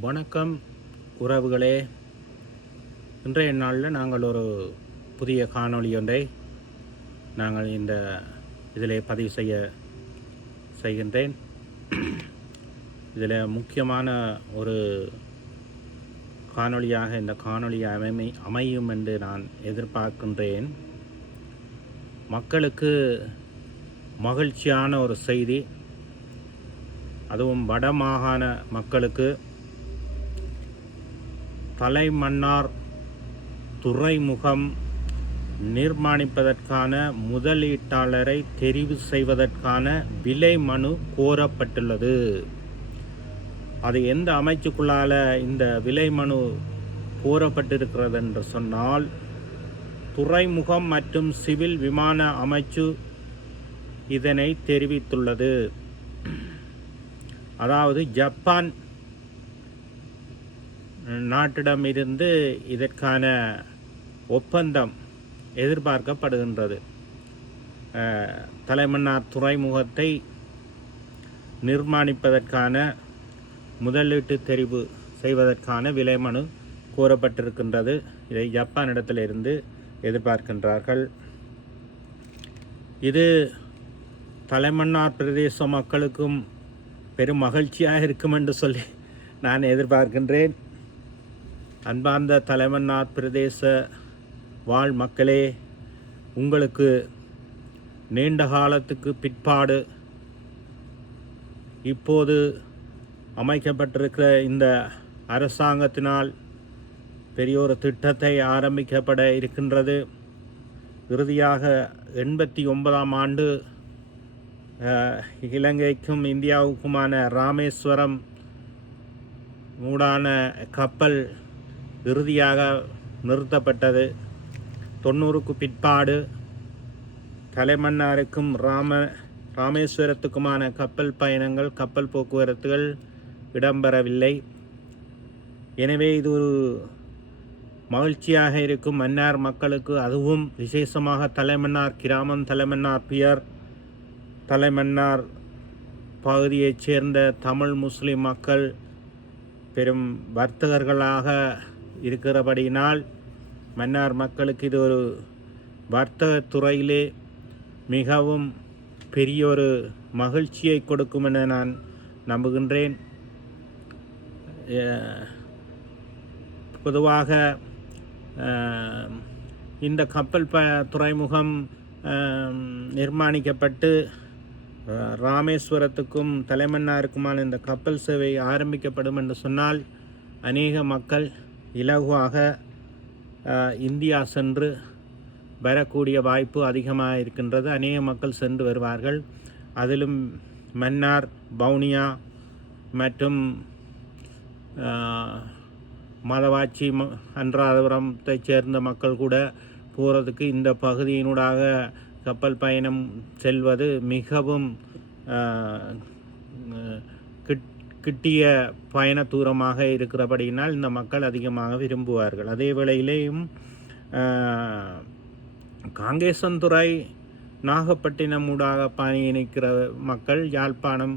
வணக்கம் உறவுகளே. இன்றைய நாளில் நாங்கள் ஒரு புதிய காணொளி ஒன்றை நாங்கள் இந்த இதில் பதிவு செய்கின்றேன். இதில் முக்கியமான ஒரு காணொளியாக இந்த காணொளி அமையும் என்று நான் எதிர்பார்க்கின்றேன். மக்களுக்கு மகிழ்ச்சியான ஒரு செய்தி, அதுவும் வட மாகாண மக்களுக்கு தலைமன்னார் துறைமுகம் நிர்மாணிப்பதற்கான முதலீட்டாளரை தெரிவு செய்வதற்கான விலை மனு கோரப்பட்டுள்ளது. அது எந்த அமைச்சுக்குள்ளால் இந்த விலை மனு கோரப்பட்டிருக்கிறது என்று சொன்னால், துறைமுகம் மற்றும் சிவில் விமான அமைச்சு இதனை தெரிவித்துள்ளது. அதாவது ஜப்பான் நாட்டிடமிருந்து இதற்கான ஒப்பந்தம் எதிர்பார்க்கப்படுகின்றது. தலைமன்னார் துறைமுகத்தை நிர்மாணிப்பதற்கான முதலீட்டு தெரிவு செய்வதற்கான விலை மனு கோரப்பட்டிருக்கின்றது. இதை ஜப்பானிடத்திலிருந்து எதிர்பார்க்கின்றார்கள். இது தலைமன்னார் பிரதேச மக்களுக்கும் பெரும் மகிழ்ச்சியாக இருக்கும் என்று சொல்லி நான் எதிர்பார்க்கின்றேன். அன்பார்ந்த தலைமன்னார் பிரதேச வாழ் மக்களே, உங்களுக்கு நீண்ட காலத்துக்கு பிற்பாடு இப்போது அமைக்கப்பட்டிருக்கிற இந்த அரசாங்கத்தினால் பெரியோரு திட்டத்தை ஆரம்பிக்கப்பட இருக்கின்றது. இறுதியாக 89ஆம் ஆண்டு இலங்கைக்கும் இந்தியாவுக்குமான ராமேஸ்வரம் மூடான கப்பல் இறுதியாக நிறுத்தப்பட்டது. 90க்கு பிற்பாடு தலைமன்னாருக்கும் ராமேஸ்வரத்துக்குமான கப்பல் பயணங்கள், கப்பல் போக்குவரத்துகள் இடம்பெறவில்லை. எனவே இது ஒரு மகிழ்ச்சியாக இருக்கும் மன்னார் மக்களுக்கு. அதுவும் விசேஷமாக தலைமன்னார் கிராமம், தலைமன்னார் பியர், தலைமன்னார் பகுதியைச் சேர்ந்த தமிழ் முஸ்லிம் மக்கள் பெரும் வர்த்தகர்களாக இருக்கிறபடியினால் மன்னார் மக்களுக்கு இது ஒரு வர்த்தக துறையிலே மிகவும் பெரிய ஒரு மகிழ்ச்சியை கொடுக்கும் என நான் நம்புகின்றேன். பொதுவாக இந்த கப்பல் துறைமுகம் நிர்மாணிக்கப்பட்டு ராமேஸ்வரத்துக்கும் தலைமன்னாருக்குமான இந்த கப்பல் சேவை ஆரம்பிக்கப்படும் என்று சொன்னால், அநேக மக்கள் இலகுவாக இந்தியா சென்று வரக்கூடிய வாய்ப்பு அதிகமாக இருக்கின்றது. அநேக மக்கள் சென்று வருவார்கள். அதிலும் மன்னார், வவுனியா மற்றும் மதவாச்சி, அன்றாதபுரத்தைச் சேர்ந்த மக்கள் கூட போகிறதுக்கு இந்த பகுதியினூடாக கப்பல் பயணம் செல்வது மிகவும் கிட்டிய பயண தூரமாக இருக்கிறபடியினால் இந்த மக்கள் அதிகமாக விரும்புவார்கள். அதே வேளையிலேயும் காங்கேசன்துறை, நாகப்பட்டினம் ஊடாக பயணிக்கிற மக்கள் யாழ்ப்பாணம்,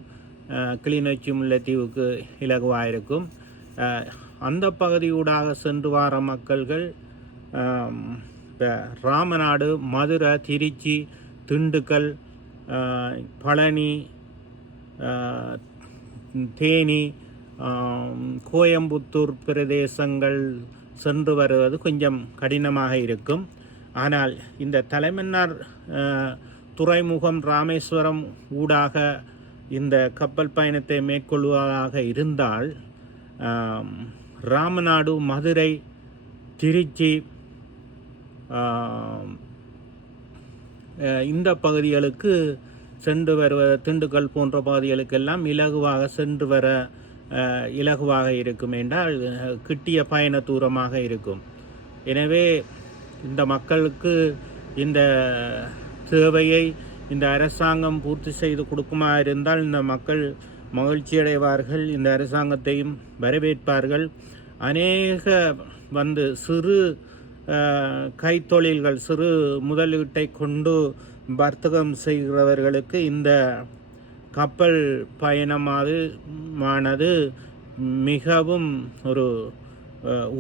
கிளிநொச்சி, முல்லைத்தீவுக்கு இலகுவாக இருக்கும். அந்த பகுதியூடாக சென்று வர மக்கள்கள் ராமநாடு, மதுரை, திருச்சி, திண்டுக்கல், பழனி, தேனி, கோயம்புத்தூர் பிரதேசங்கள் சென்று வருவது கொஞ்சம் கடினமாக இருக்கும். ஆனால் இந்த தலைமன்னார் துறைமுகம் ராமேஸ்வரம் ஊடாக இந்த கப்பல் பயணத்தை மேற்கொள்வதாக இருந்தால், ராமநாடு, மதுரை, திருச்சி இந்த பகுதிகளுக்கு சென்று வருவ, திண்டுக்கல் போன்ற பகுதிகளுக்கெல்லாம் இலகுவாக சென்று வர இலகுவாக இருக்கும் என்றால் கிட்டிய பயண தூரமாக இருக்கும். எனவே இந்த மக்களுக்கு இந்த தேவையை இந்த அரசாங்கம் பூர்த்தி செய்து கொடுக்குமா இருந்தால் இந்த மக்கள் மகிழ்ச்சியடைவார்கள், இந்த அரசாங்கத்தையும் வரவேற்பார்கள். அநேக சிறு கைத்தொழில்கள், சிறு முதலீட்டை கொண்டு வர்த்தகம் செய்கிறவர்களுக்கு இந்த கப்பல் பயணமானது மிகவும் ஒரு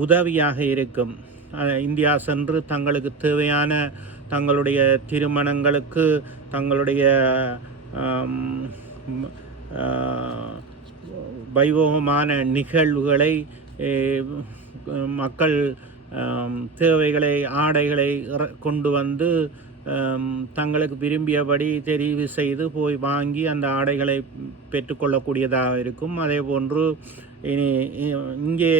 உதவியாக இருக்கும். இந்தியா சென்று தங்களுக்கு தேவையான தங்களுடைய திருமணங்களுக்கு தங்களுடைய வைபவமான நிகழ்வுகளை மக்கள் தேவைகளை ஆடைகளை கொண்டு வந்து தங்களுக்கு விரும்பியபடி தெரிவு செய்து போய் வாங்கி அந்த ஆடைகளை பெற்றுக்கொள்ளக்கூடியதாக இருக்கும். அதே போன்று இங்கே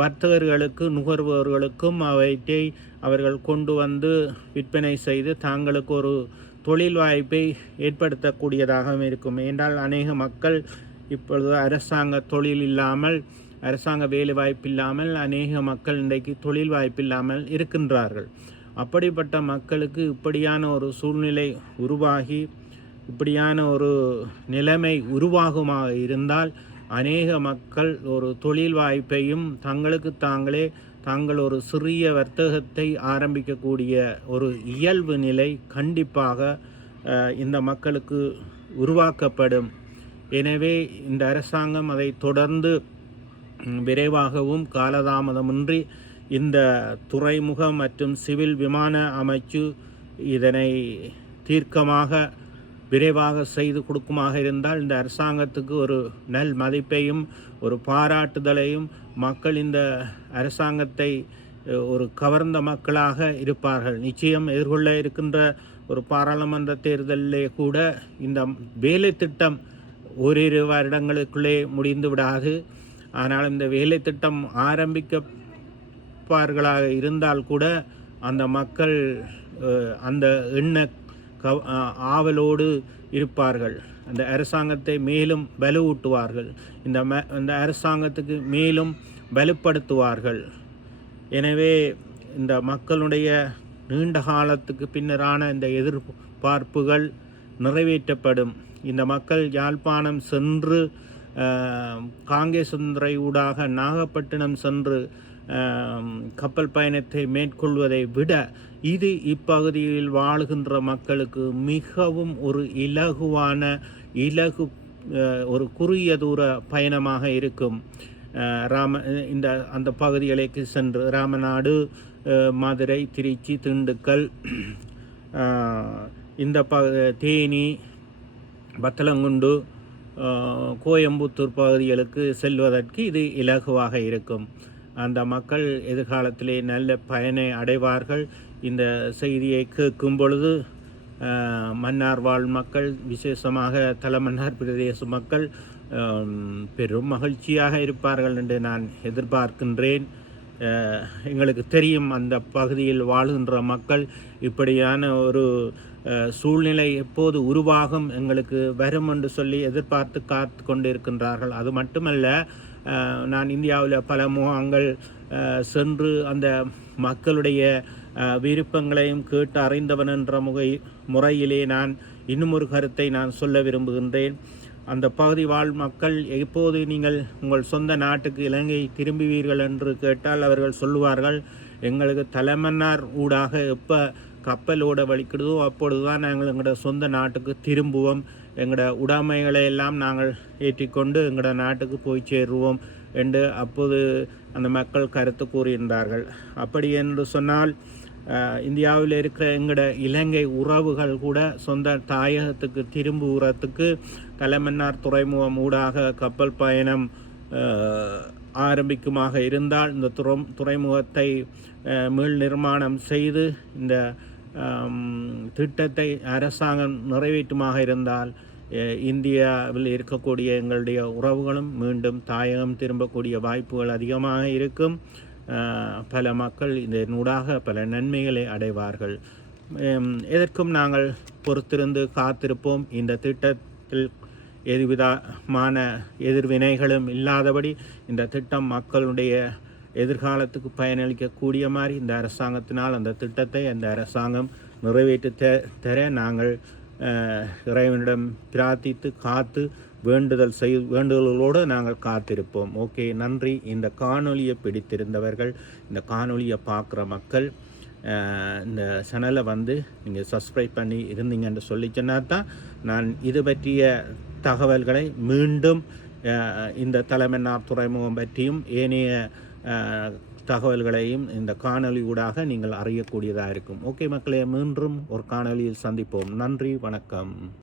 வர்த்தகர்களுக்கு நுகர்வோர்களுக்கும் அவற்றை அவர்கள் கொண்டு வந்து விற்பனை செய்து தாங்களுக்கு ஒரு தொழில் வாய்ப்பை ஏற்படுத்தக்கூடியதாகவும் இருக்கும். என்றால் அநேக மக்கள் இப்பொழுது அரசாங்க தொழில் இல்லாமல் அரசாங்க வேலை வாய்ப்பு இல்லாமல் அநேக மக்கள் இன்றைக்கு தொழில் வாய்ப்பு இல்லாமல் இருக்கின்றார்கள். அப்படிப்பட்ட மக்களுக்கு இப்படியான ஒரு சூழ்நிலை உருவாகி இப்படியான ஒரு நிலைமை உருவாகுமாக இருந்தால் அநேக மக்கள் ஒரு தொழில் வாய்ப்பையும் தங்களுக்கு தாங்கள் ஒரு சிறிய வர்த்தகத்தை ஆரம்பிக்கக்கூடிய ஒரு இயல்பு நிலை கண்டிப்பாக இந்த மக்களுக்கு உருவாக்கப்படும். எனவே இந்த அரசாங்கம் அதை தொடர்ந்து விரைவாகவும் காலதாமதமின்றி இந்த துறைமுகம் மற்றும் சிவில் விமான அமைச்சு இதனை தீர்க்கமாக விரைவாக செய்து கொடுக்குமாக இருந்தால் இந்த அரசாங்கத்துக்கு ஒரு நல் மதிப்பையும் ஒரு பாராட்டுதலையும் மக்கள் இந்த அரசாங்கத்தை ஒரு கவர்ந்த மக்களாக இருப்பார்கள். நிச்சயம் எதிர்கொள்ள இருக்கின்ற ஒரு பாராளுமன்ற தேர்தலிலே கூட இந்த வேலை திட்டம் ஓரிரு வருடங்களுக்குள்ளே முடிந்து விடாது. ஆனால் இந்த வேலை திட்டம் ஆரம்பிக்கப்பார்களாக இருந்தால் கூட அந்த மக்கள் அந்த ஆவலோடு இருப்பார்கள். அந்த அரசாங்கத்தை மேலும் வலுவூட்டுவார்கள். இந்த அரசாங்கத்துக்கு மேலும் வலுப்படுத்துவார்கள். எனவே இந்த மக்களுடைய நீண்ட காலத்துக்கு பின்னரான இந்த எதிர்பார்ப்புகள் நிறைவேற்றப்படும். இந்த மக்கள் யாழ்ப்பாணம் சென்று காங்கேசந்துறை ஊடாக நாகப்பட்டினம் சென்று கப்பல் பயணத்தை மேற்கொள்வதை விட இது இப்பகுதியில் வாழுகின்ற மக்களுக்கு மிகவும் ஒரு ஒரு குறுகிய தூர பயணமாக இருக்கும். அந்த பகுதிகளுக்கு சென்று ராமநாடு, மதுரை, திருச்சி, திண்டுக்கல், இந்த தேனி, வத்தலங்குண்டு, கோயம்புத்தூர் பகுதிகளுக்கு செல்வதற்கு இது இலகுவாக இருக்கும். அந்த மக்கள் எதிர்காலத்திலே நல்ல பயனை அடைவார்கள். இந்த செய்தியை கேட்கும் பொழுது மன்னார் வாழ் மக்கள், விசேஷமாக தலைமன்னார் பிரதேச மக்கள் பெரும் மகிழ்ச்சியாக இருப்பார்கள் என்று நான் எதிர்பார்க்கின்றேன். எங்களுக்கு தெரியும் அந்த பகுதியில் வாழ்கின்ற மக்கள் இப்படியான ஒரு சூழ்நிலை எப்போது உருவாகும் எங்களுக்கு வரும் என்று சொல்லி எதிர்பார்த்து காத்து கொண்டு இருக்கின்றார்கள். அது மட்டுமல்ல, நான் இந்தியாவில் பல முகாம்கள் சென்று அந்த மக்களுடைய விருப்பங்களையும் கேட்டு அறிந்தவன் என்ற முறையிலே நான் இன்னும் ஒரு கருத்தை நான் சொல்ல விரும்புகின்றேன். அந்த பகுதி வாழ் மக்கள் எப்போது நீங்கள் உங்கள் சொந்த நாட்டுக்கு இலங்கை திரும்புவீர்கள் என்று கேட்டால் அவர்கள் சொல்லுவார்கள், எங்களுக்கு தலைமன்னார் ஊடாக எப்போ கப்பலோட வலிக்கிறதோ அப்பொழுது தான் நாங்கள் எங்களோட சொந்த நாட்டுக்கு திரும்புவோம், எங்களோட உடைமைகளை எல்லாம் நாங்கள் ஏற்றிக்கொண்டு எங்களோட நாட்டுக்கு போய் சேருவோம் என்று அப்போது அந்த மக்கள் கருத்து கூறியிருந்தார்கள். அப்படி என்று சொன்னால் இந்தியாவில் இருக்கிற எங்களோட இலங்கை உறவுகள் கூட சொந்த தாயகத்துக்கு திரும்புகிறதுக்கு தலைமன்னார் துறைமுகம் ஊடாக கப்பல் பயணம் ஆரம்பிக்குமாக இருந்தால் இந்த துறைமுகத்தை மீள் நிர்மாணம் செய்து இந்த திட்டத்தை அரசாங்கம் நிறைவேற்றுமாக இருந்தால் இந்தியாவில் இருக்கக்கூடிய எங்களுடைய உறவுகளும் மீண்டும் தாயகம் திரும்பக்கூடிய வாய்ப்புகள் அதிகமாக இருக்கும். பல மக்கள் இதனூடாக பல நன்மைகளை அடைவார்கள். எதற்கும் நாங்கள் பொறுத்திருந்து காத்திருப்போம். இந்த திட்டத்தில் எதுவிதமான எதிர்வினைகளும் இல்லாதபடி இந்த திட்டம் மக்களுடைய எதிர்காலத்துக்கு பயனளிக்கக்கூடிய மாதிரி இந்த அரசாங்கத்தினால் அந்த திட்டத்தை அந்த அரசாங்கம் நிறைவேற்றி தர நாங்கள் இறைவனிடம் பிரார்த்தித்து காத்து வேண்டுதல்களோடு நாங்கள் காத்திருப்போம். ஓகே, நன்றி. இந்த காணொலியை பிடித்திருந்தவர்கள், இந்த காணொலியை பார்க்குற மக்கள் இந்த சேனலை நீங்கள் சப்ஸ்கிரைப் பண்ணி இருந்தீங்கன்னு சொல்லி சொன்னால் தான் நான் இது பற்றிய தகவல்களை மீண்டும் இந்த தலைமன்னார் துறைமுகம் பற்றியும் ஏனைய தகவல்களையும் இந்த காணொளி ஊடாக நீங்கள் அறியக்கூடியதாக இருக்கும். ஓகே மக்களே, மீண்டும் ஒரு காணொளியில் சந்திப்போம். நன்றி, வணக்கம்.